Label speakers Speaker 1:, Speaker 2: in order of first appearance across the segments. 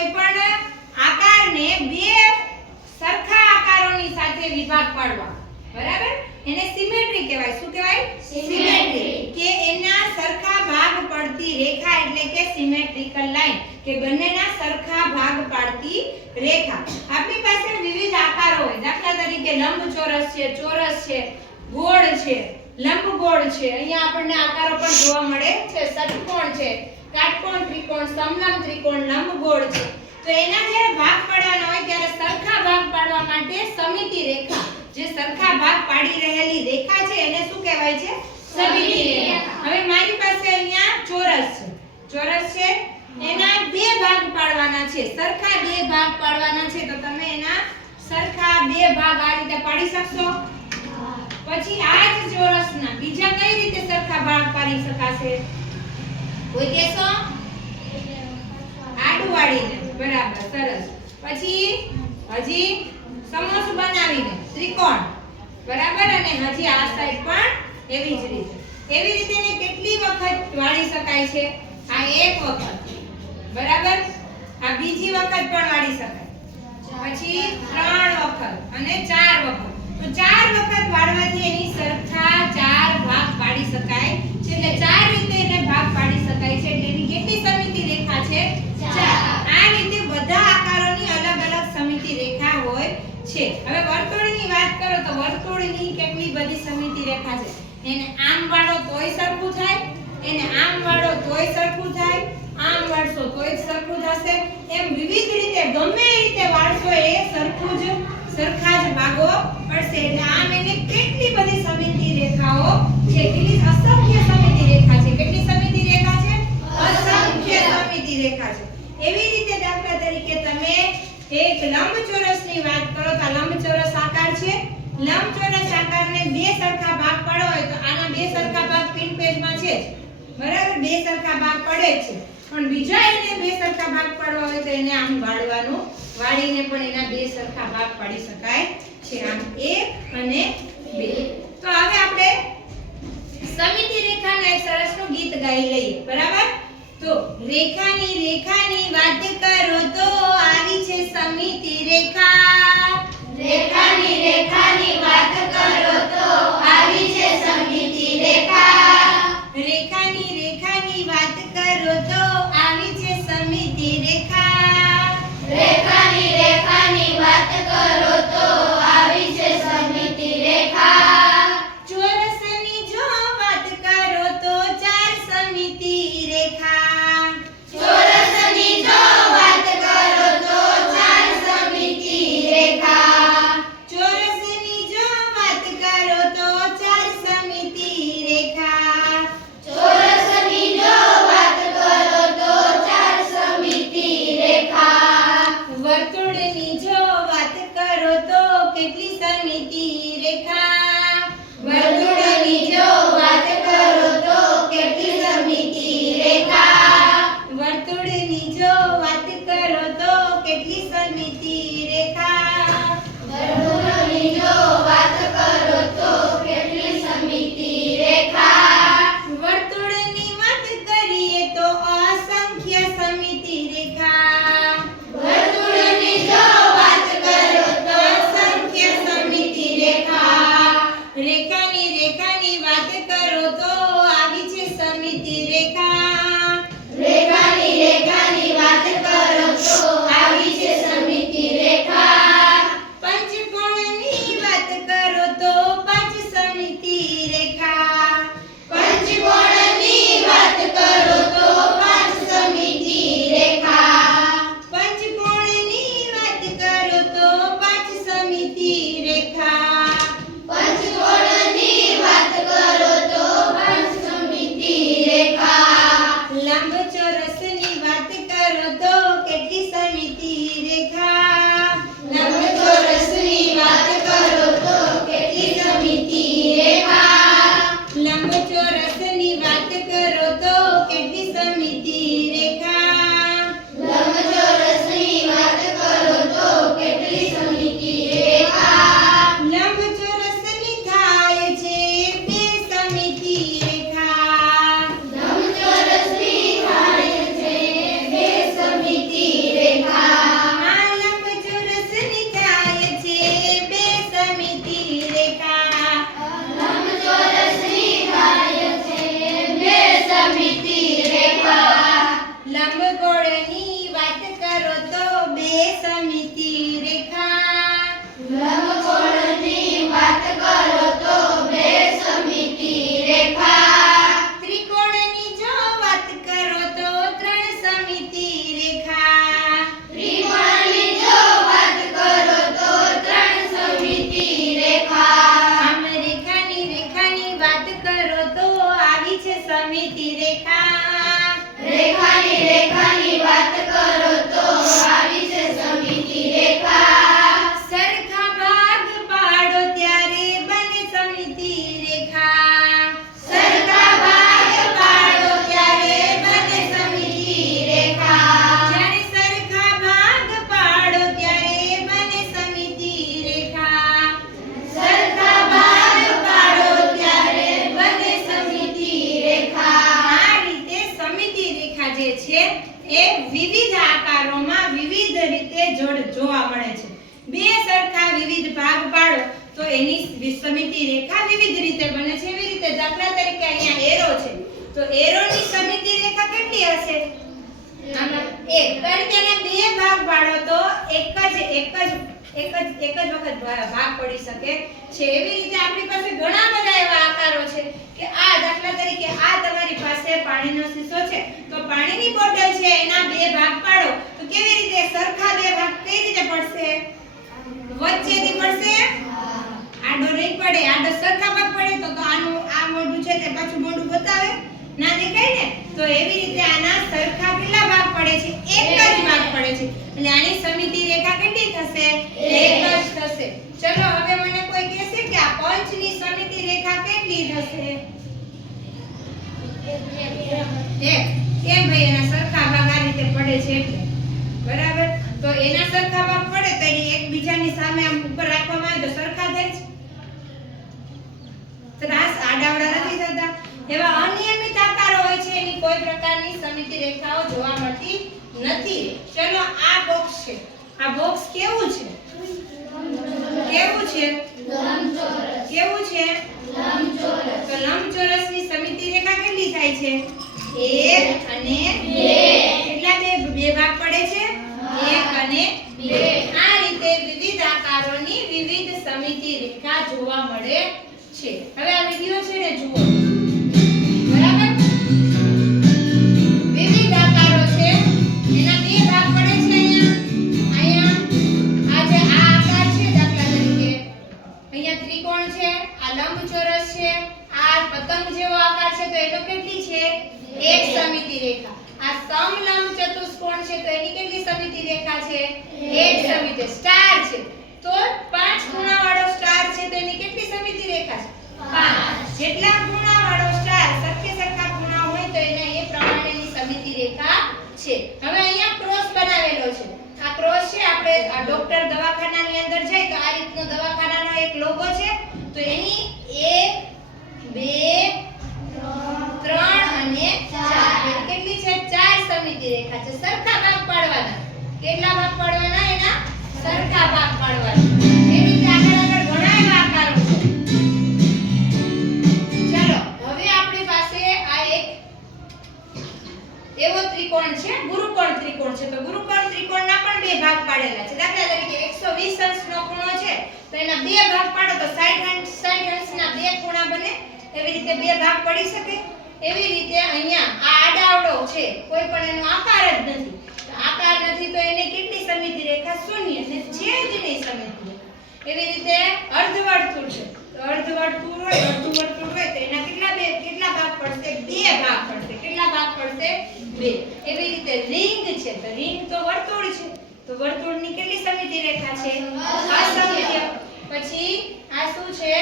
Speaker 1: કોઈ પણ આકારને બે સરખા આકારોની સાથે વિભાગ પાડવા. બરાબર? એને સિમેટ્રી કહેવાય. શું કહેવાય?
Speaker 2: સિમેટ્રી
Speaker 1: કે એના સરખા ભાગ પડતી રેખા એટલે કે સિમેટ્રિકલ લાઈન કે બંનેના સરખા ભાગ પાડતી રેખા. આપણી પાસે વિવિધ આકારો હોય. દાખલા તરીકે લંબચોરસ છે ચોરસ છે ગોળ છે લંબગોળ છે. અહીંયા આપણને આકારો પણ જોવા મળે છે. ષટ્કોણ છે. કાટકોણ ત્રિકોણ સમલંબ ત્રિકોણ લંબગોળ છે. તો એના જ્યારે ભાગ પાડવાના હોય ત્યારે સરખા ભાગ પાડવા માટે સમિતિ રેખા. જે સરખા ભાગ પાડી રહેલી રેખા છે એને શું કહેવાય છે? સમિતિ રેખા. હવે મારી પાસે અહીંયા ચોરસ છે. ચોરસ છે એના બે ભાગ પાડવાના છે. સરખા બે ભાગ પાડવાના છે તો તમે એના સરખા બે ભાગ આ રીતે પાડી શકશો. પછી આ જ ચોરસના. બીજા કઈ રીતે સરખા ભાગ પાડી શકાશે? કોઈ કહેશો? આડું વાળીને બરાબર, સરસ. પછી હજી સમોસું બનાવીને, ત્રિકોણ. બરાબર? અને હજી આ સાઈડ પણ એવી જ રીતે. એવી રીતે એને કેટલી વખત વાળી શકાય છે? આ એક વખત. બરાબર? આ બીજી વખત પણ વાળી શકાય. પછી ત્રણ વખત અને ચાર વખત. તો ચાર વખત વાળવાથી એની સરખા ચાર ભાગ પાડી શકાય. છે એટલે ચાર રીતે એને ભાગ પાડી શકાય છે. તેની કેટલી સમિતિ રેખા છે? આ રીતે બધા આકારોની અલગ અલગ સમિતિ રેખા હોય છે. હવે વર્તુળની વાત કરો તો વર્તુળની કેટલી બધી સમિતિ રેખા છે? એને આમ વાળો તોય સરખું થાય એને આમ વાળો તોય સરખું થાય આમ વાળશો તોય સરખું થશે. એમ વિવિધ રીતે ગમે એ રીતે વાળશો એ સરખું જ સરખા જ ભાગો પડશે. એટલે આમ એને કેટલી બધી સમિતિ રેખાઓ છે કેટલી અસંખ્ય સમિતિ રેખા છે કેટલી સમિતિ રેખા છે અસંખ્ય સમિતિ રેખા છે એવી રીતે દાખલા તરીકે તમે એક લંબચોરસની વાત કરો તો આ લંબચોરસ આકાર છે લંબચોરસ આકારને બે સરખા ભાગ પાડો હોય તો આના બે સરખા ભાગ પિન પેજમાં છે જ. બરાબર બે સરખા ભાગ પડે છે. પણ બીજા એને બે સરખા ભાગ પાડવા હોય તો એને આમ વાળવાનું. વાળીને પણ એના બે સરખા ભાગ પાડી શકાય છે. આમ એક અને બે. તો હવે આપણે સમિતિ રેખાના એક સરસનું ગીત ગાઈ લઈએ. બરાબર? તો રેખાની રેખાની વાત કરો તો સમિતિ રેખા વિવિધ રીતે બને છે. એવી રીતે દાખલા તરીકે અહીંયા એરો છે. તો એરોની સમિતિ રેખા કેટલી હશે? આમાં એક. કારણ કે એના બે ભાગ પાડો તો એક જ એક જ એક જ એક જ વખત ભાગ પડી શકે છે. એવી રીતે આપણી પાસે ઘણા બધા એવા આકારો છે કે આ દાખલા તરીકે આ તમારી પાસે પાણીનો શીશો છે. તો પાણીની બોટલ છે એના બે ભાગ પાડો. તો કેવી રીતે સરખા બે ભાગ કઈ રીતે પડશે? વચ્ચેથી પડશે? આડો નહીં પડે આડો સરખા ભાગ પડે તો તો આનું આ મોઢું છે તે પાછું મોઢું બતાવે. ના દેખાય ને? તો એવી રીતે આના સરખા કેટલા ભાગ પડે છે? એક જ ભાગ પડે છે. એટલે આની સમિતિ રેખા કેટલી થશે? એક જ. થશે. ચલો હવે મને કોઈ કહેશે કે આ પંચની સમિતિ રેખા કેટલી થશે? એક. કેમ ભાઈ? એના સરખા ભાગ આ રીતે પડે છે એટલે. બરાબર? તો એના સરખા ભાગ પડે તો એકબીજાની સામે આમ ઉપર રાખવામાં આવે તો સરખા થાય છે ત્રાસ આડાવડા નથી થતા એવા અનિયમિત આકારો હોય છે એની કોઈ પ્રકારની સમિતિ રેખાઓ જોવા મળતી નથી. ચલો, આ બોક્સ છે. આ બોક્સ કેવું છે? કેવું છે? કેવું છે? તો લંબચોરસની સમિતિ રેખા કેટલી થાય છે? જેટલા ખૂણાવાળો સ્ટાર સરખે સરખા ખૂણા હોય તો એને એ પ્રમાણેની સમિતિ રેખા છે. હવે અહીંયા ક્રોસ બનાવેલો છે. આ ક્રોસ છે, આપણે ડોક્ટર દવાખાનાની અંદર જાય તો આ રીતનો દવાખાનાનો એક લોગો છે. તો એની એક એવો ત્રિકોણ છે ગુરુકોણ ત્રિકોણ છે. તો ગુરુકોણ ત્રિકોણના પણ બે ભાગ પાડેલા છે. દાખલા તરીકે 120 અંશનો ખૂણો છે, તો એના બે ભાગ પાડો તો 60 અંશ 60 અંશના બે ખૂણા બને. એવી રીતે બે ભાગ પડી શકે. એવી રીતે અહીંયા આ આડાવડો છે, કોઈ પણ એનો આકાર જ નથી. આકાર નથી તો એને કેટલી સમિતિ રેખા? શૂન્ય. ને છે જ નહીં સમિતિ. એવી રીતે અર્ધવર્તુળ છે. તો અર્ધવર્તુળ હોય અર્ધવર્તુળ હોય તો એના કેટલા બે કેટલા ભાગ પડશે બે ભાગ પડશે કેટલા ભાગ પડશે બે. એવી રીતે રિંગ છે. તો રિંગ તો વર્તુળ છે. તો વર્તુળની કેટલી સમિતિ રેખા છે? અસંખ્ય પછી આ શું છે?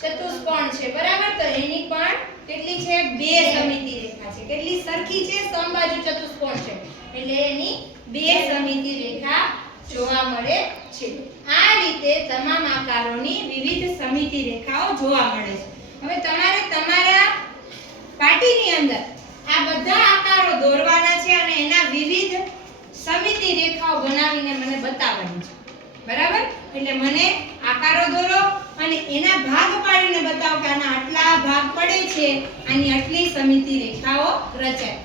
Speaker 1: ચતુષ્કોણ છે. બરાબર? તો એની પણ કેટલી છે? બે સમિતિ રેખા છે. કેટલી સરખી છે? સમબાજુ ચતુષ્કોણ છે. એટલે એની બે સમિતિ રેખા જોવા મળે છે. આ રીતે તમામ આકારોની વિવિધ સમિતિ રેખાઓ જોવા મળે છે. હવે તમારે તમારા પાટીની અંદર આ બધા આકારો દોરવાના છે અને એના વિવિધ સમિતિ રેખાઓ બનાવીને મને બતાવવાની છે બરાબર એટલે મને આકારો દોરો અને એના ભાગ પાડીને બતાવો કે આના આટલા ભાગ